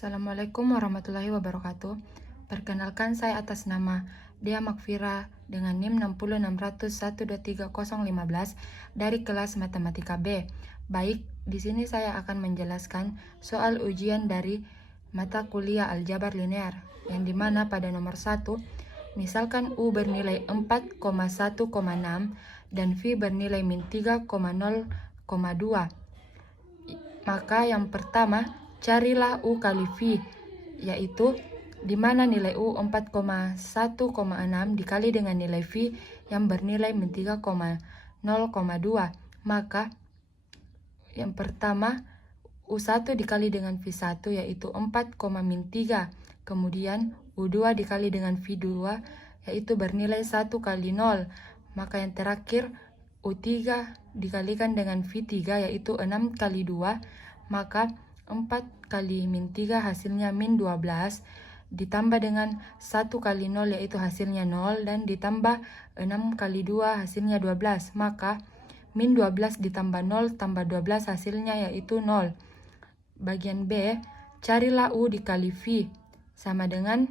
Assalamualaikum warahmatullahi wabarakatuh. Perkenalkan, saya atas nama Dea Makfira dengan NIM 60601230015 dari kelas Matematika B. Baik, di sini saya akan menjelaskan soal ujian dari mata kuliah aljabar linear, yang dimana pada nomor 1, misalkan U bernilai 4,1,6 dan V bernilai min 3,0,2. Maka yang pertama, carilah U kali V, yaitu di mana nilai U 4,1,6 dikali dengan nilai V yang bernilai min 3,0,2. Maka yang pertama, U1 dikali dengan V1 yaitu 4, min 3. Kemudian U2 dikali dengan V2 yaitu bernilai 1 kali 0. Maka yang terakhir, U3 dikalikan dengan V3 yaitu 6 kali 2, maka 4 kali min 3 hasilnya min 12, ditambah dengan 1 kali 0 yaitu hasilnya 0, dan ditambah 6 kali 2 hasilnya 12, maka min 12 ditambah 0 tambah 12 hasilnya yaitu 0. Bagian B, carilah U dikali V, sama dengan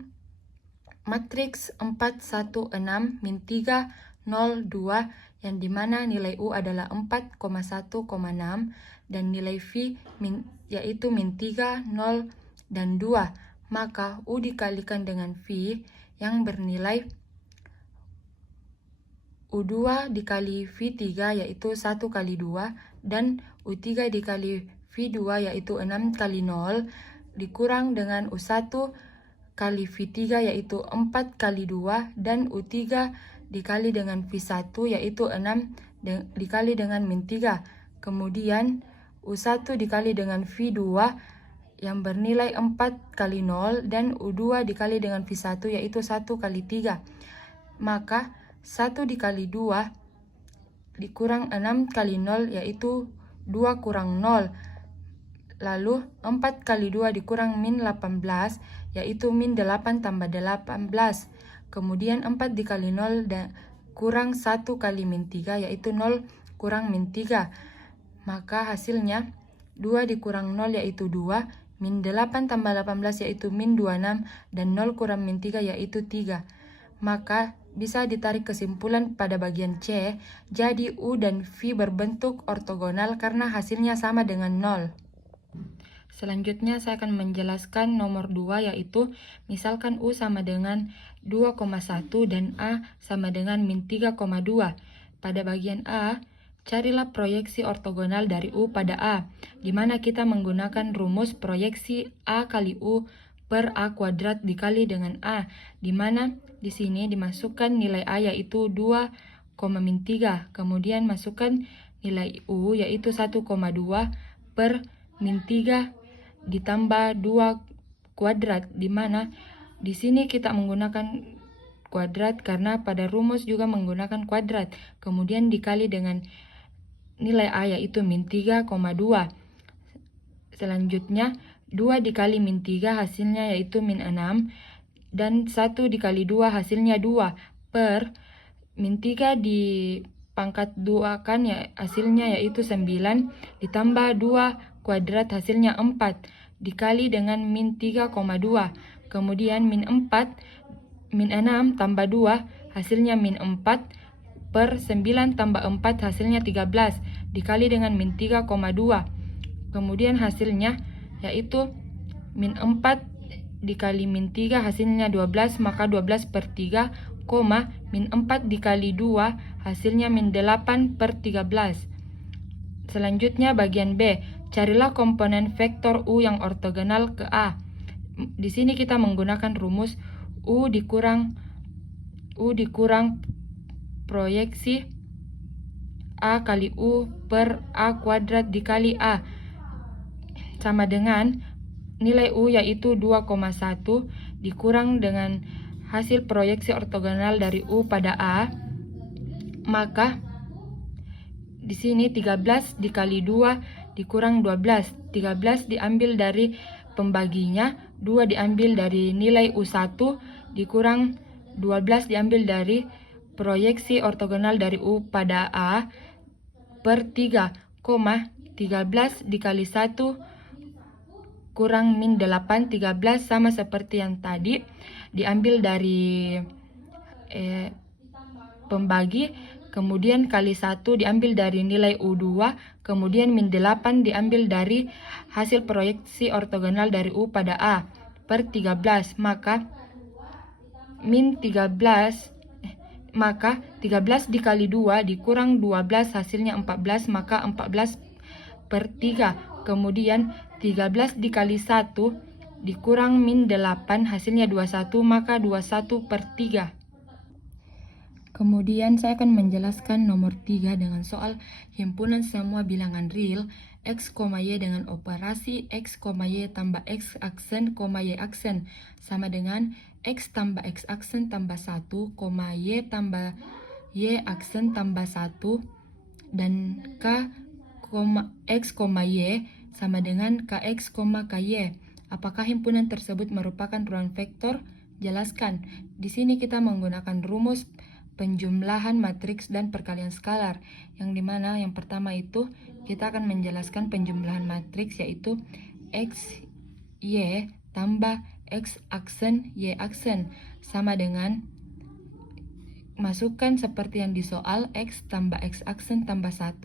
matriks 4, 1, 6, min 3, 0, 2, yang dimana nilai U adalah 4,1,6 dan nilai V yaitu min 3, 0, dan 2. Maka U dikalikan dengan V yang bernilai U2 dikali V3 yaitu 1 kali 2, dan U3 dikali V2 yaitu 6 kali 0, dikurang dengan U1 kali V3 yaitu 4 kali 2, dan U3 dikali dengan V1 yaitu 6 dikali dengan min 3. Kemudian U1 dikali dengan V2 yang bernilai 4 kali 0, dan U2 dikali dengan V1 yaitu 1 kali 3. Maka 1 dikali 2 dikurang 6 kali 0 yaitu 2 kurang 0. Lalu 4 kali 2 dikurang min 18 yaitu min 8 tambah 18. Kemudian 4 dikali 0 kurang 1 kali min 3 yaitu 0 kurang min 3. Maka hasilnya 2 dikurang 0 yaitu 2, min 8 tambah 18 yaitu min 26, dan 0 kurang min 3 yaitu 3. Maka bisa ditarik kesimpulan pada bagian C, jadi U dan V berbentuk ortogonal karena hasilnya sama dengan 0. Selanjutnya saya akan menjelaskan nomor 2, yaitu misalkan U sama dengan 2,1 dan A sama dengan min 3,2. Pada bagian A, carilah proyeksi ortogonal dari U pada A, di mana kita menggunakan rumus proyeksi A kali U per A kuadrat dikali dengan A, di mana di sini dimasukkan nilai A yaitu 2, min 3, kemudian masukkan nilai U yaitu 1,2 per min 3 ditambah 2 kuadrat, di mana di sini kita menggunakan kuadrat karena pada rumus juga menggunakan kuadrat, kemudian dikali dengan nilai A yaitu min 3,2. Selanjutnya 2 dikali min 3 hasilnya yaitu min 6, dan 1 dikali 2 hasilnya 2 per min 3 dipangkat 2 kan ya, hasilnya yaitu 9, ditambah 2 kuadrat hasilnya 4, dikali dengan min 3,2. Kemudian min 6 tambah 2 hasilnya min 4 per 9 tambah 4 hasilnya 13, dikali dengan min 3,2. Kemudian hasilnya yaitu min 4 dikali min 3 hasilnya 12, maka 12 per 3, min 4 dikali 2 hasilnya min 8 per 13. Selanjutnya bagian B, carilah komponen vektor U yang ortogonal ke A. Di sini kita menggunakan rumus U dikurang proyeksi A kali U per A kuadrat dikali A, sama dengan nilai U yaitu 2,1 dikurang dengan hasil proyeksi ortogonal dari U pada A. Maka di sini 13 dikali 2 dikurang 12. 13 diambil dari pembaginya, 2 diambil dari nilai U1, dikurang 12 diambil dari proyeksi ortogonal dari U pada A, per 3, 13 dikali 1 kurang min 8, 13 sama seperti yang tadi. Diambil dari pembagi, kemudian kali 1 diambil dari nilai U2, kemudian min 8 diambil dari hasil proyeksi ortogonal dari U pada A per 13. Maka min 13 dikali 2 dikurang 12 hasilnya 14, maka 14 per 3. Kemudian 13 dikali 1 dikurang min 8 hasilnya 21, maka 21 per 3. Kemudian saya akan menjelaskan nomor 3 dengan soal himpunan semua bilangan real x, y dengan operasi x, y tambah x aksen, y aksen sama dengan x tambah x aksen tambah 1, y tambah y aksen tambah 1, dan k, x, y sama dengan kx, ky. Apakah himpunan tersebut merupakan ruang vektor? Jelaskan. Di sini kita menggunakan rumus penjumlahan matriks dan perkalian skalar, yang dimana yang pertama itu kita akan menjelaskan penjumlahan matriks, yaitu x, y tambah x aksen, y aksen sama dengan, masukkan seperti yang di soal, x tambah x aksen tambah 1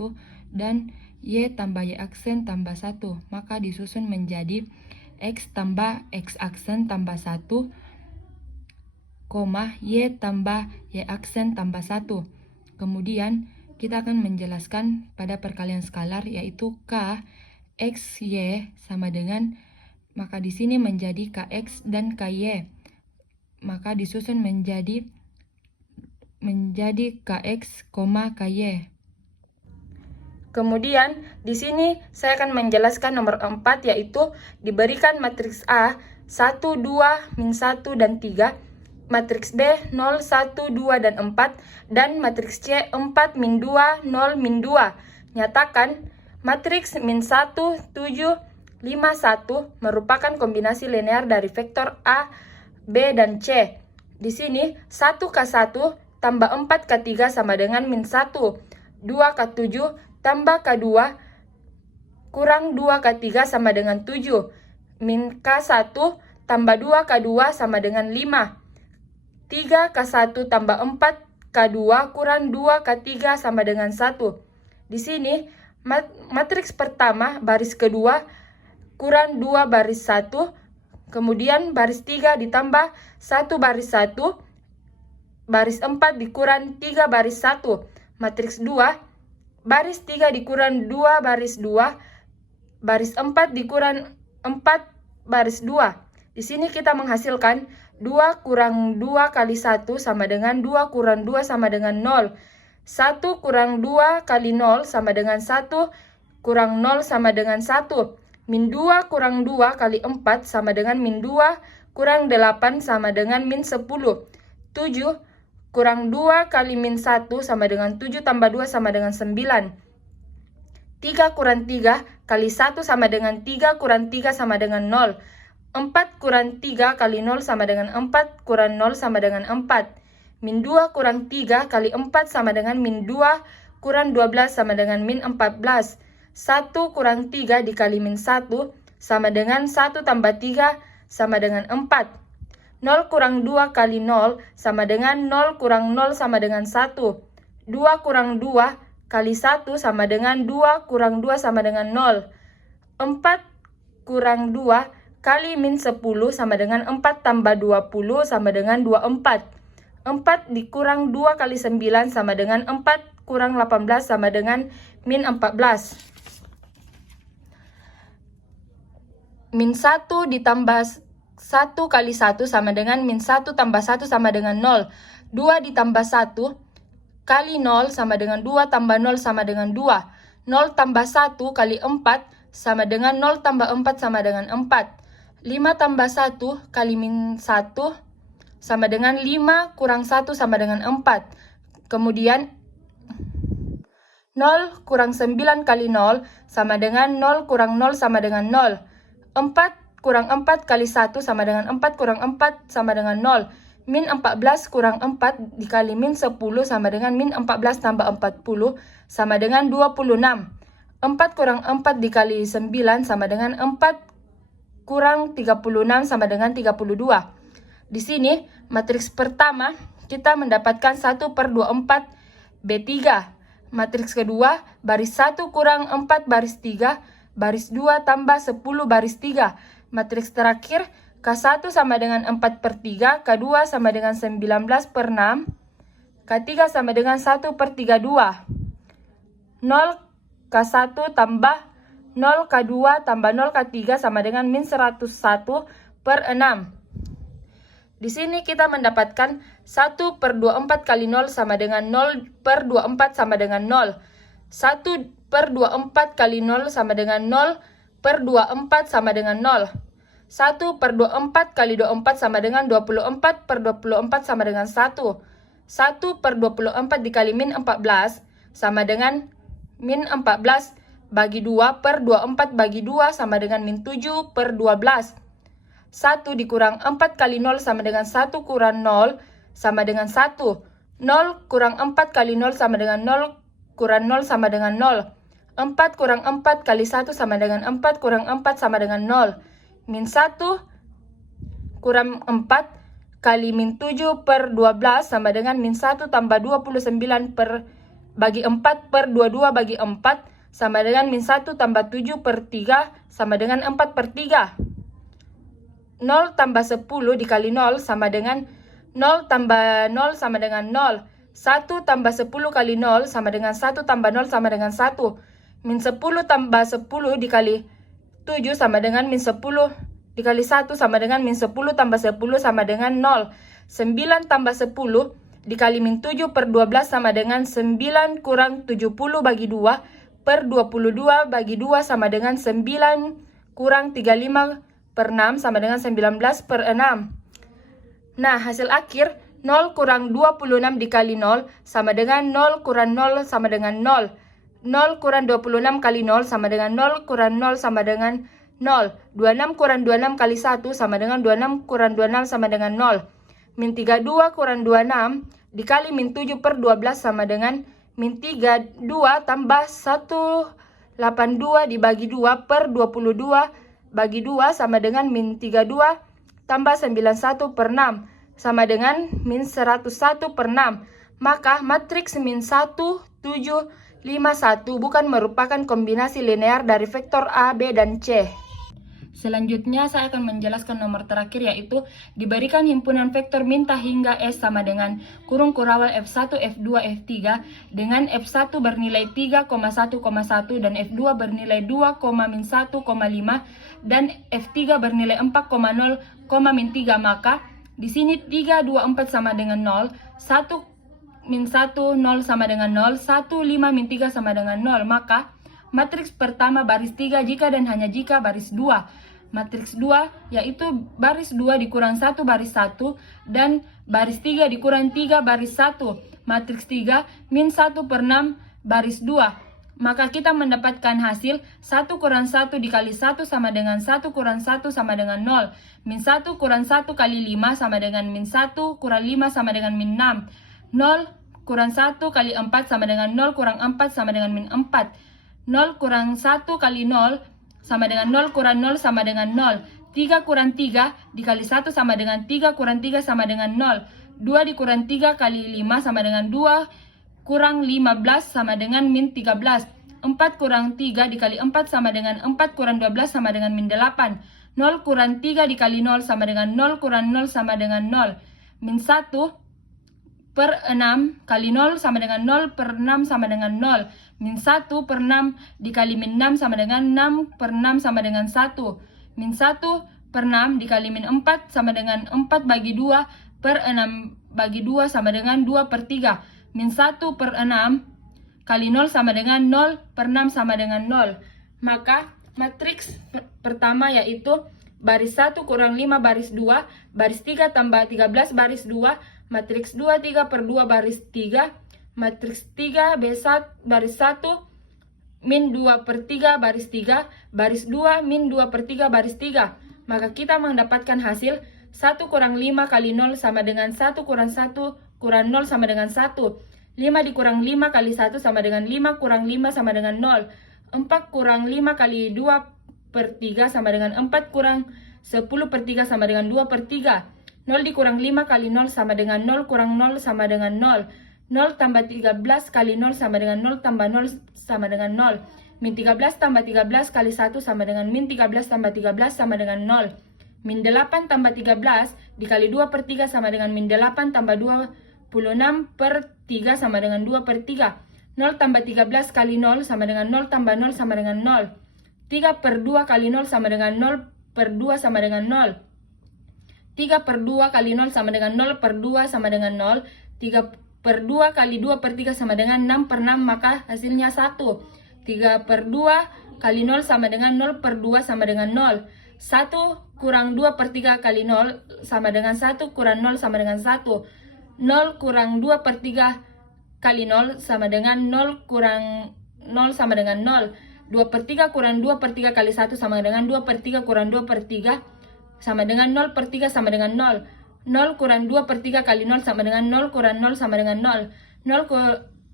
dan y tambah y aksen tambah 1, maka disusun menjadi x tambah x aksen tambah 1, y tambah y aksen tambah 1. Kemudian kita akan menjelaskan pada perkalian skalar, yaitu k x y sama dengan, maka di sini menjadi kx dan ky, maka disusun menjadi kx, ky. Kemudian di sini saya akan menjelaskan nomor 4, yaitu diberikan matriks A 1, 2, min 1 dan 3, matriks B 0, 1, 2 dan 4, dan matriks C 4, min 2, 0, min 2. Nyatakan matriks min 1, 7, 5, 1 merupakan kombinasi linear dari vektor A, B, dan C. Di sini 1K1 tambah 4K3 sama dengan min 1, 2K7 tambah K2 kurang 2K3 sama dengan 7, min K1 tambah 2K2 sama dengan 5, 3K1 tambah 4K2 kurang 2K3 sama dengan 1. Di sini matriks pertama baris kedua kurang 2 baris 1, kemudian baris 3 ditambah 1 baris 1, baris 4 dikurang 3 baris 1, matriks 2 baris 3 dikurang 2 baris 2, baris 4 dikurang 4 baris 2. Di sini kita menghasilkan 2 kurang 2 kali 1 sama dengan 2 kurang 2 sama dengan 0. 1 kurang 2 kali 0 sama dengan 1 kurang 0 sama dengan 1. Min 2 kurang 2 kali 4 sama dengan min 2 kurang 8 sama dengan min 10. 7 kurang 2 kali min 1 sama dengan 7 tambah 2 sama dengan 9. 3 kurang 3 kali 1 sama dengan 3 kurang 3 sama dengan 0. 4 kurang 3 kali 0 sama dengan 4 kurang 0 sama dengan 4. Min 2 kurang 3 kali 4 sama dengan min 2 kurang 12 sama dengan min 14. 1 kurang 3 dikali min 1 sama dengan 1 tambah 3 sama dengan 4. 0 kurang 2 kali 0 sama dengan 0 kurang 0 sama dengan 1. 2 kurang 2 kali 1 sama dengan 2 kurang 2 sama dengan 0. 4 kurang 2 kali min 10 sama dengan 4 tambah 20 sama dengan 24. 4 dikurang 2 kali 9 sama dengan 4 kurang 18 sama dengan min 14. Min 1 ditambah 1 kali 1 sama dengan min 1 tambah 1 sama dengan 0. 2 ditambah 1 kali 0 sama dengan 2 tambah 0 sama dengan 2. 0 tambah 1 kali 4 sama dengan 0 tambah 4 sama dengan 4. 5 tambah 1 kali min 1 sama dengan 5 kurang 1 sama dengan 4. Kemudian 0 kurang 9 kali 0 sama dengan 0 kurang 0 sama dengan 0. 4 kurang 4 kali 1 sama dengan 4 kurang 4 sama dengan 0. Min 14 kurang 4 dikali min 10 sama dengan min 14 tambah 40 sama dengan 26. 4 kurang 4 dikali 9 sama dengan 4 kurang 36 sama dengan 32. Di sini, matriks pertama, kita mendapatkan 1/24 B3. Matriks kedua, baris 1 kurang 4 baris 3, baris 2 tambah 10 baris 3. Matriks terakhir, K1 sama dengan 4/3, K2 sama dengan 19/6, K3 sama dengan 1/32. 0 K1 tambah 0 K2 tambah 0 K3 sama dengan min 101/6. Di sini kita mendapatkan 1/24 kali 0 sama dengan 0/24 sama dengan 0. 1/24 kali 0 sama dengan 0/24 sama dengan 0. 1/24 kali 24 sama dengan 24/24 sama dengan 1. 1/24 dikali min 14 sama dengan min 14 bagi 2/24 bagi 2 sama dengan min 7/12. 1 dikurang 4 kali 0 sama dengan 1 kurang 0 sama dengan 1. 0 kurang 4 kali 0 sama dengan 0 kurang 0 sama dengan 0. 4 kurang 4 kali 1 sama dengan 4 kurang 4 sama dengan 0. Min 1 kurang 4 kali min 7/12 sama dengan min 1 tambah 29 bagi 4/22 bagi 4 sama dengan min 1 tambah 7/3 sama dengan 4/3. 0 tambah 10 dikali 0 sama dengan 0 tambah 0 sama dengan 0. 1 tambah 10 kali 0 sama dengan 1 tambah 0 sama dengan 1. Min 10 tambah 10 dikali 7 sama dengan min 10 dikali 1 sama dengan min 10 tambah 10 sama dengan 0. 9 tambah 10 dikali min 7/12 sama dengan 9 kurang 70 bagi 2/22 bagi 2 sama dengan 9 kurang 35/6 sama dengan 19/6. Nah, hasil akhir 0 kurang 26 dikali 0 sama dengan 0 kurang 0 sama dengan 0. 0 kurang 26 kali 0 sama dengan 0 kurang 0 sama dengan 0. 26 kurang 26 kali 1 sama dengan 26 kurang 26 sama dengan 0. Min 32 kurang 26 dikali min 7/12 sama dengan min 32 tambah 182 dibagi 2/22 bagi 2 sama dengan min 32 tambah 91/6 sama dengan min 101/6. Maka matriks min 1, 7, 5, 1 bukan merupakan kombinasi linear dari vektor A, B, dan C. Selanjutnya saya akan menjelaskan nomor terakhir, yaitu diberikan himpunan vektor minta hingga S sama dengan kurung kurawal F1, F2, F3 dengan F1 bernilai 3,1,1 dan F2 bernilai 2,-1,5 dan F3 bernilai 4,0,-3. Maka di sini 3, 2, 4 sama dengan 0, 1, min 1, 0 sama dengan 0, 1, 5, min 3 sama dengan 0. Maka matriks pertama baris 3 jika dan hanya jika baris 2. Matriks 2 yaitu baris 2 dikurang 1 baris 1 dan baris 3 dikurang 3 baris 1. Matriks 3 min 1/6 baris 2. Maka kita mendapatkan hasil 1 kurang 1 dikali 1 sama dengan 1 kurang 1 sama dengan 0. Min 1 kurang 1 kali 5 sama dengan min 1 kurang 5 sama dengan min 6. 0 kurang 1 kali 4 sama dengan 0 kurang 4 sama dengan min 4. 0 kurang 1 kali 0 sama dengan 0 kurang 0 sama dengan 0. 3 kurang 3 dikali 1 sama dengan 3 kurang 3 sama dengan 0. 2 dikurang 3 kali 5 sama dengan 2 kurang 15 sama dengan min 13. 4 kurang 3 dikali 4 sama dengan 4 kurang 12 sama dengan min 8. 0 kurang 3 dikali 0 sama dengan 0 kurang 0 sama dengan 0. Min 1/6 kali 0 sama dengan 0/6 sama dengan 0. Min 1/6 dikali min 6 sama dengan 6/6 sama dengan 1. Min 1/6 dikali min 4 sama dengan 4 bagi 2/6 bagi 2 sama dengan 2/3. Min 1/6 kali 0 sama dengan 0/6 sama dengan 0. Maka matriks pertama yaitu baris 1 kurang 5 baris 2, baris 3 tambah 13 baris 2, matriks 2 3/2 baris 3, matriks 3 B1 baris 1 min 2/3 baris 3, baris 2 min 2/3 baris 3. Maka kita mendapatkan hasil 1 kurang 5 kali 0 sama dengan 1 kurang 1 kurang 0 sama dengan 1. 5 dikurang 5 kali 1 sama dengan 5 kurang 5 sama dengan 0. 4 kurang 5 kali 2 per 3 sama dengan 4 kurang 10 per 3 sama dengan 2 per 3. 0 dikurang 5 kali 0 sama dengan 0 kurang 0 sama dengan 0. 0 tambah 13 kali 0 sama dengan 0 tambah 0 sama dengan 0. Min 13 tambah 13 kali 1 sama dengan min 13 tambah 13 sama dengan 0. Min 8 tambah 13 dikali 2 per 3 sama dengan min 8 tambah 26 per 3 sama dengan 2 per 3. 0 tambah 13 kali 0 sama dengan 0 tambah 0 sama dengan 0. 3 per 2 kali 0 sama dengan 0 per 2 sama dengan 0. 3 per 2 kali 0 sama dengan 0 per 2 sama dengan 0. 3 per 2 kali 2 per 3 sama dengan 6 per 6, maka hasilnya 1. 3 per 2 kali 0 sama dengan 0 per 2 sama dengan 0. 1 kurang 2 per 3 kali 0 sama dengan 1 kurang 0 sama dengan 1. 0 kurang 2 per 3 kali 0 sama dengan 0 kurang 0 sama dengan 0. 2 per 3 kurang 2 per 3 kali 1 sama dengan 2 per 3 kurang 2 per 3 sama dengan 0 per 3 sama dengan 0. 0 kurang 2 per 3 kali 0 sama dengan 0 kurang 0 sama dengan 0. 0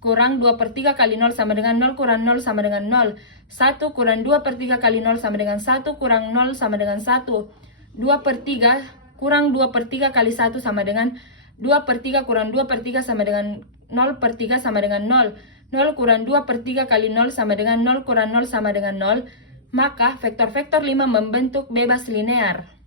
kurang 2 per 3 kali 0 sama dengan 0 kurang 0 sama dengan 0. 1 kurang 2 per 3 kali 0 sama dengan 1 kurang 0 sama dengan 1. 2 per 3 kurang 2 per 3 kali 1 sama dengan 2 per 3 kurang 2 per 3 sama dengan 0 per 3 sama dengan 0. 0 kurang 2 per 3 kali 0 sama dengan 0 kurang 0 sama dengan 0. Maka vektor-vektor 5 membentuk bebas linear.